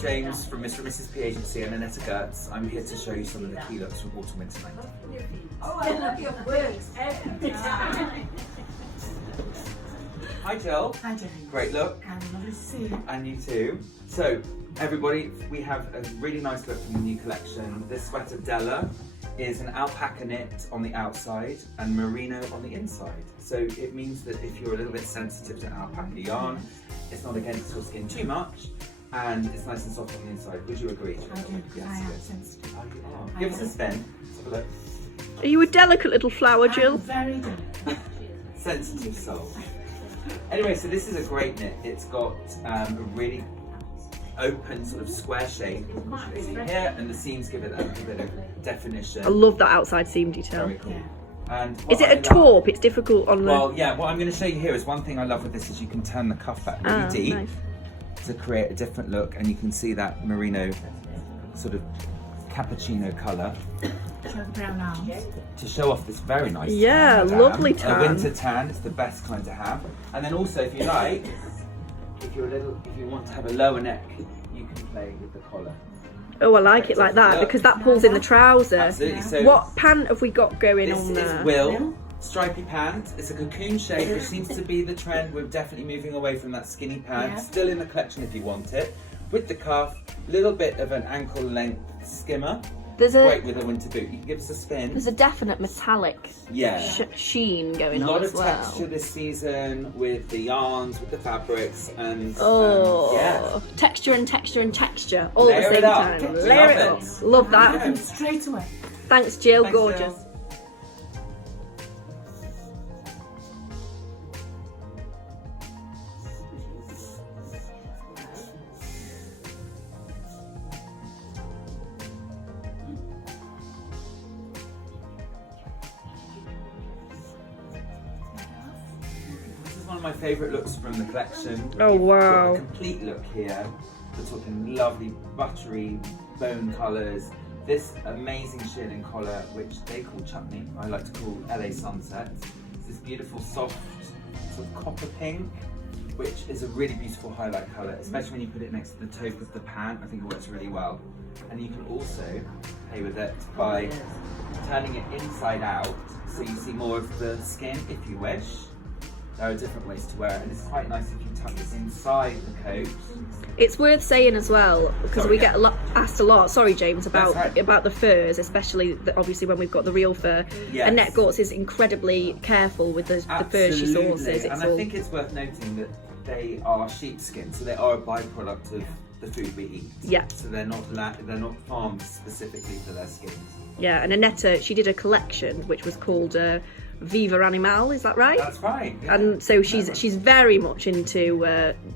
James from Mr. and Mrs. P Agency and Annette GORTZ. I'm here to show you some of the key looks from Autumn Winter 19. Oh, I love your words. Hi Jill. Hi Jenny. Great look. And lovely to see you. And you too. So everybody, we have a really nice look from the new collection. This sweater Della is an alpaca knit on the outside and merino on the inside. So it means that if you're a little bit sensitive to alpaca yarn, it's not against your skin too much, and it's nice and soft on the inside. Would you agree? I do, because I am good. sensitive. Oh, you are. Give us a spin. Let's have a look. Are you a delicate little flower, Jill? I'm very delicate. Sensitive soul. Anyway, so this is a great knit. It's got a really open sort of square shape here, and the seams give it a bit of definition. I love that outside seam detail. Very cool. Yeah. And Is it a taupe? It's difficult on the... Well, yeah, what I'm going to show you here is one thing I love with this is you can turn the cuff back really deep nice. to create a different look, and you can see that merino sort of cappuccino colour Show the brown arms. to show off this very nice Yeah, tan. lovely tan. A winter tan is the best kind to have. And then also, if you like, if you want to have a lower neck, you can play with the collar. Oh, I like it like that because that pulls in the trouser. Absolutely. So What pant have we got going this on there? is Will. Stripy pant. It's a cocoon shape, which seems to be the trend. We're definitely moving away from that skinny pant. Yeah. Still in the collection if you want it. With the cuff, little bit of an ankle length skimmer. There's Great with a winter boot. You can give us a spin. There's a definite metallic sheen going A on lot as of well. texture this season with the yarns, with the fabrics, and Oh, yeah. texture and texture and texture all Layer at the it same up. time. We Layer love it up. it. Love that. Yeah. Straight away. Thanks, Jill. Thanks, Gorgeous. Jill. One of my favourite looks from the collection. Oh, We've wow. got the complete look here. We're talking lovely buttery bone colours. This amazing shearling collar, which they call chutney, I like to call LA Sunset. It's this beautiful soft sort of copper pink, which is a really beautiful highlight colour, especially when you put it next to the taupe of the pant. I think it works really well. And you can also play with it by turning it inside out, so you see more of the skin if you wish. There are different ways to wear it, and it's quite nice if you tuck this inside the coat. It's worth saying as well, because we get asked a lot, sorry James, about the furs, especially obviously when we've got the real fur. Yes. Annette GORTZ is incredibly careful with the furs she sources. And I think it's worth noting that they are sheepskin, so they are a byproduct of the food we eat. Yeah. So they're not farmed specifically for their skins. Yeah, and Annette, she did a collection which was called Viva Animal, is that right? That's right. Yeah. And so she's very much into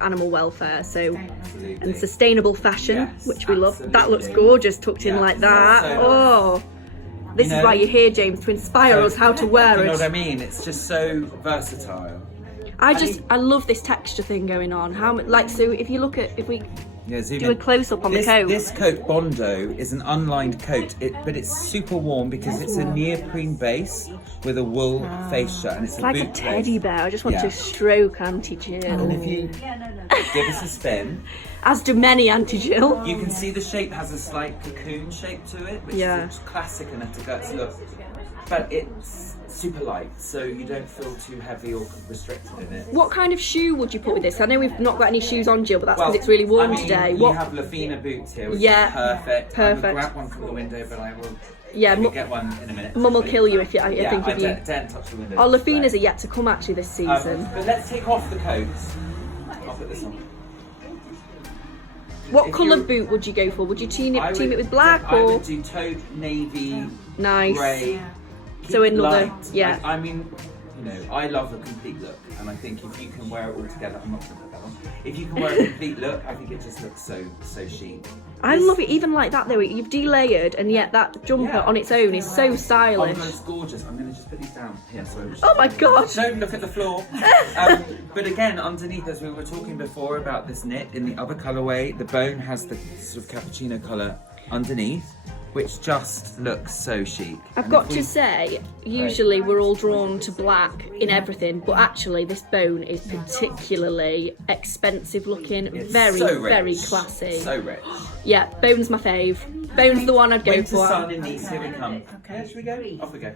animal welfare, so Absolutely. and sustainable fashion, Yes, which we love. absolutely. That looks gorgeous tucked in Yeah, like that. so Oh, this is why you're here, James, to inspire us how to wear You know it. what I mean? It's just so versatile. I love this texture thing going on. So if you look at, if we Yeah, zoom do a in. close up on the coat. This coat, Bondo, is an unlined coat, but it's super warm because it's a neoprene base with a wool fascia, and it's It's like a boot teddy lace. bear. I just want Yeah. to stroke Auntie Jill. And if you give us a spin, As do many Auntie Jill. you can see the shape has a slight cocoon shape to it, which Yeah. is a classic Annette GORTZ look. But it's super light, so you don't feel too heavy or restricted in it. What kind of shoe would you put with this? I know we've not got any shoes on, Jill, but that's because it's really warm today. You have Lafina boots here, which Yeah, is perfect. perfect. I will grab one from the window, but I will Yeah, get one in a minute. Mum will kill you if you. I Yeah, think I if you. don't touch the window. Oh, Lafinas are yet to come actually this season. But let's take off the coats. I'll put this on. What if colour you're- boot would you go for? Would you team I it would- with black I or would do taupe, navy, nice? grey. So Keep it another- light. yeah. I mean, you know, I love a complete look, and I think if you can wear it all together, I'm not going to put that on. If you can wear a complete look, I think it just looks so chic. I love it even like that though. You've delayered, and yet that jumper Yeah. on its own is so Oh stylish. no, it's gorgeous. I'm going to just put these down here. So Oh my god! don't look at the floor. But again, underneath, as we were talking before about this knit in the other colourway, the bone has the sort of cappuccino colour underneath, which just looks so chic. I've And got if we- to say, usually we're all drawn to black in everything, but actually this bone is particularly expensive looking, It's very, so rich. very classy. So rich. Yeah, bone's my fave. Bone's the one I'd go Winter for. sun in Nice, here we come. Yeah, should we go? Off we go.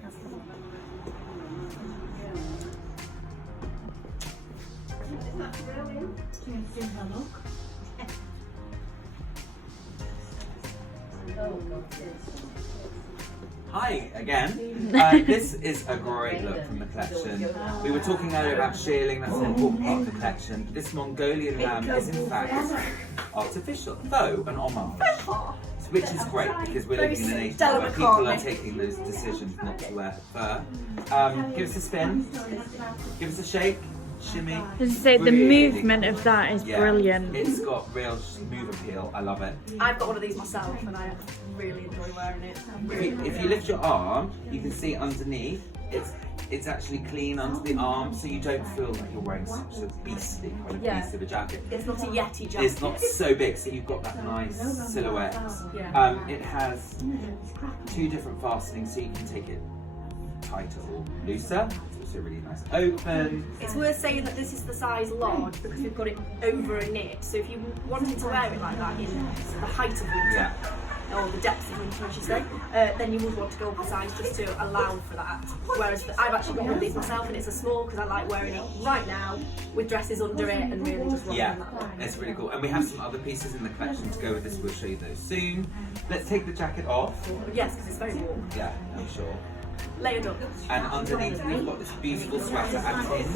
Hi again. This is a great look from the collection. We were talking earlier about shearling, that's an important part of the collection. This Mongolian lamb is in fact artificial, though an homage. Which is great because we're living in an age now where people are taking those decisions not to wear fur. Give us a spin, give us a shake, shimmy. As I say, the Really movement of that is Yeah, brilliant. It's got real smooth appeal. I love it. I've got one of these myself and I really enjoy wearing it. If you lift your arm, you can see underneath. It's actually clean under the arm, so you don't feel like you're wearing such a beastly kind of beast of a jacket. It's not a Yeti jacket. It's not so big, so you've got that nice silhouette. Yeah. It has 2 different fastenings, so you can take it tighter or looser. It's also really nice open. It's worth saying that this is the size large because we've got it over a knit. So if you wanted to wear it like that in the height of winter, or the depths of winter I should say, then you would want to go up a size just to allow for that. Whereas I've actually got one of these myself and it's a small because I like wearing it right now with dresses under it and really just rocking that. It's really cool. And we have some other pieces in the collection to go with this. We'll show you those soon. Let's take the jacket off. Yes, because it's very warm. Yeah, I'm sure. Layered up. And underneath we've got this beautiful sweater and tin,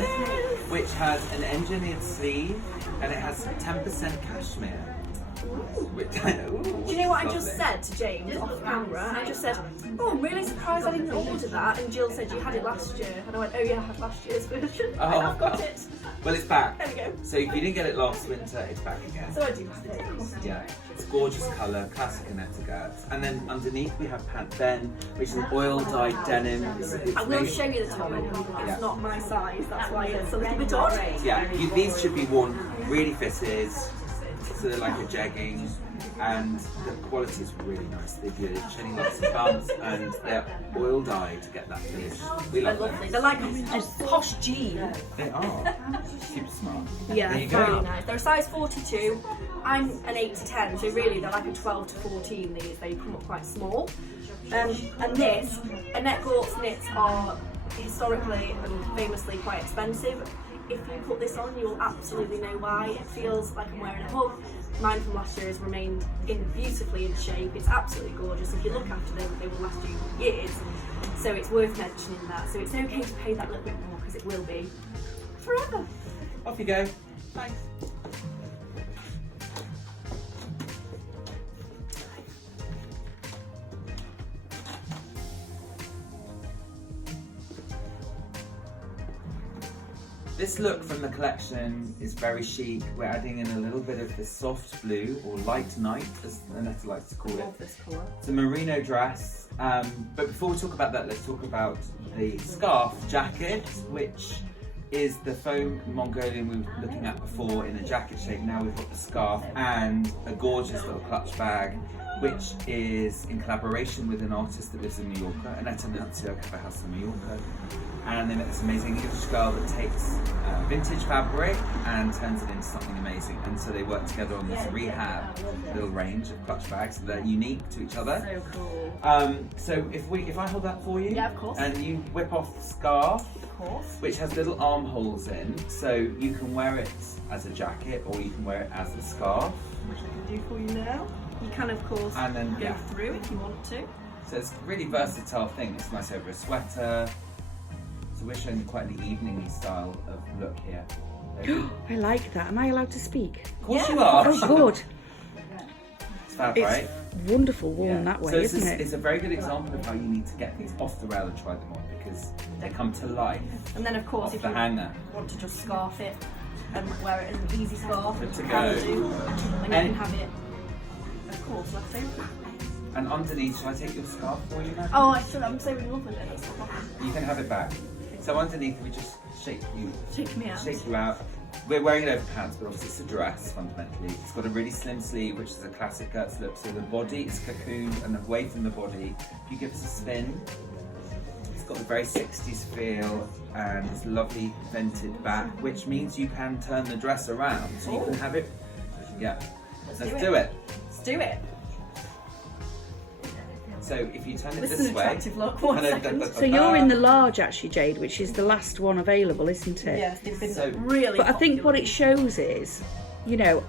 which has an engineered sleeve and it has 10% cashmere. Which, Do you know what I just said to James off camera? I just said, oh, I'm really surprised I didn't order that. And Jill said, you had it last year. And I went, oh yeah, I had last year's version. Oh, I've got it. Well, it's back. There we go. So if you didn't get it last winter, it's back again. So I do have it. Yeah, it's gorgeous colour, classic ANNETTE girts. And then underneath we have Pant Ben, which is an oil-dyed denim. It's I will made- show you the top. It's Yeah. not my size. That's why it's a little bit odd. Yeah, these should be worn really fitted, so they're like a jegging, and the quality is really nice. They're good, shedding lots of bumps, and they're oil dyed to get that finish. We They're love lovely. them. They're like a posh jean. They are super smart. Yeah, There you very go. nice. They're a size 42. I'm an 8 to 10, so really they're like a 12 to 14. These they come up quite small. And this, Annette GORTZ knits are historically and famously quite expensive. If you put this on, you'll absolutely know why. It feels like I'm wearing a hug. Mine from last year has remained beautifully in shape. It's absolutely gorgeous. If you look after them, they will last you years. So it's worth mentioning that. So it's okay to pay that little bit more because it will be forever. Off you go. Thanks. This look from the collection is very chic. We're adding in a little bit of the soft blue, or light night, as Annette likes to call it. Love this colour. It's a merino dress, but before we talk about that, let's talk about the scarf jacket, which is the faux Mongolian we were looking at before in a jacket shape. Now we've got the scarf and a gorgeous little clutch bag, which is in collaboration with an artist that lives in Mallorca, ANNETTE have a house in Mallorca. And they met this amazing English girl that takes vintage fabric and turns it into something amazing. And so they work together on this rehab little range of clutch bags that are unique to each other. So cool. So if I hold that for you, Yeah, of course. and you whip off the scarf, Of course. which has little armholes in, so you can wear it as a jacket or you can wear it as a scarf. Which I can do for you now. You can, of course, And then, go yeah. through if you want to. So it's a really versatile thing. It's nice over a sweater. So we're showing quite an evening-y style of look here. I like that. Am I allowed to speak? Of course you are. Oh, good. It's fab, It's right? wonderful worn that way, so isn't it? It's a very good example of how you need to get things off the rail and try them on, because they come to life And then, of course, off if the you hanger. want to just scarf it and wear it as an easy scarf, Good to you go. can do. And you And- can have it, of course, left over. And underneath, shall I take your scarf for you now? Oh, I should. I'm so in love with it. That's not You can have it back. So underneath, we just shake you Take me out. out, we're wearing it over pants, but obviously it's a dress fundamentally. It's got a really slim sleeve, which is a classic GORTZ look. So the body is cocooned and away from the body. If you give us a spin, it's got a very 60s feel and this lovely vented back, which means you can turn the dress around. So you can have it, yeah. Let's do it. Let's do it. So if you turn it This this is an way. attractive look. One second. So you're in the large actually, Jade, which is the last one available, isn't it? Yes, they've been So- really But I think popular. what it shows is, you know,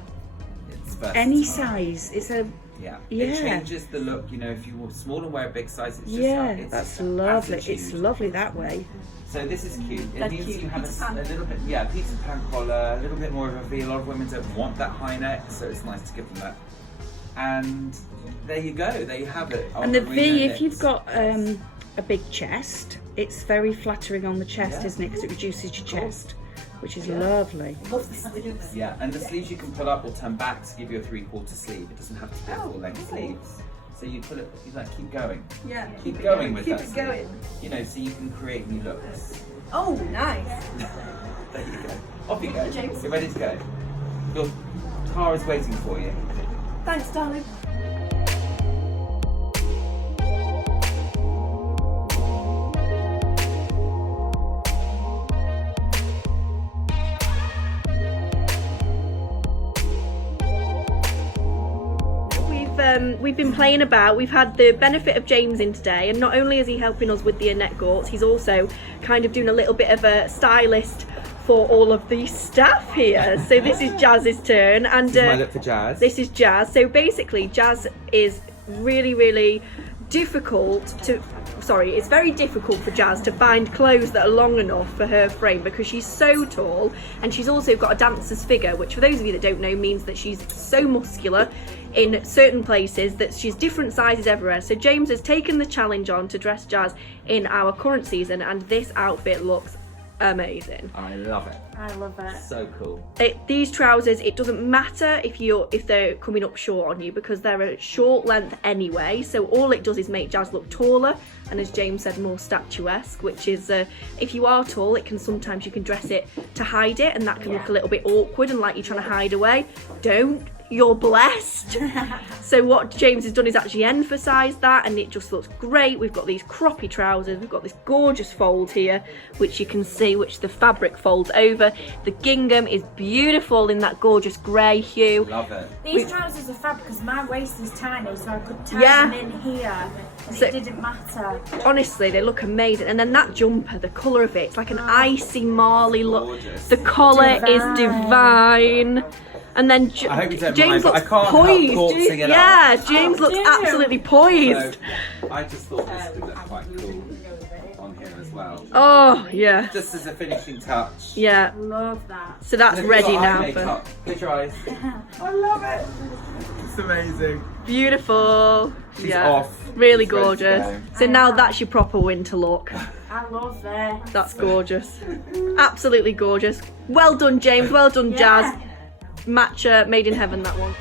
It's versatile. any size. It's a Yeah. Yeah. It changes the look. You know, if you were small and wear a big size, it's just yeah. it's That's an lovely. attitude. It's lovely that way. So this is cute. It That's means cute. you have Peter a Pan. little bit, yeah, Peter Pan collar, a little bit more of a V. A lot of women don't want that high neck, so it's nice to give them that. And there you go. There you have it. And the Arena V, if knits. you've got a big chest, it's very flattering on the chest, Yeah. isn't it? Because it reduces your Cool. chest, which is lovely. Love the sleeves. Yeah, and the sleeves you can pull up or turn back to give you a 3/4 sleeve. It doesn't have to be a Oh, full-length cool. sleeve. So you pull it, you like keep going. Yeah. Keep going with Keep that it sleeve. going. You know, so you can create new looks. Oh, nice. There you go. Off you go. James. You're ready to go. Your car is waiting for you. Thanks, darling. We've been playing about. We've had the benefit of James in today, and not only is he helping us with the Annette GORTZ, he's also kind of doing a little bit of a stylist for all of the staff here. So this is Jazz's turn, and This is my look for Jazz. this is Jazz. So basically, Jazz is really difficult to. Sorry, it's very difficult for Jazz to find clothes that are long enough for her frame because she's so tall, and she's also got a dancer's figure, which for those of you that don't know means that she's so muscular in certain places that she's different sizes everywhere. So James has taken the challenge on to dress Jazz in our current season, and this outfit looks amazing. I love it. I love it. So cool. These trousers, it doesn't matter if they're coming up short on you because they're a short length anyway, so all it does is make Jazz look taller, and as James said, more statuesque, which is if you are tall, it can sometimes you can dress it to hide it, and that can look a little bit awkward and like you're trying to hide away. Don't. You're blessed. So what James has done is actually emphasise that, and it just looks great. We've got these croppy trousers, we've got this gorgeous fold here, which you can see, which the fabric folds over. The gingham is beautiful in that gorgeous grey hue. Love it. These trousers are fab because my waist is tiny, so I could tie Yeah. them in here, and So- it didn't matter. Honestly, they look amazing. And then that jumper, the colour of it, it's like an icy Marley look. Gorgeous. The collar is Divine. divine. And then I hope you don't James mind, but looks I can't help poised. GORTZing it Yeah, up. James looks do. absolutely poised. So I just thought this would look quite cool on here as well. Oh, yeah. Just as a finishing touch. Yeah. Love that. So that's Look at ready your eye now for makeup. Close your eyes. I love it. It's amazing. beautiful. She's yeah. off. Really She's ready to gorgeous. go. So now that's your proper winter look. I love this. That's gorgeous. Absolutely gorgeous. Well done, James. Well done, Jazz. Yeah. Match made in heaven, that one.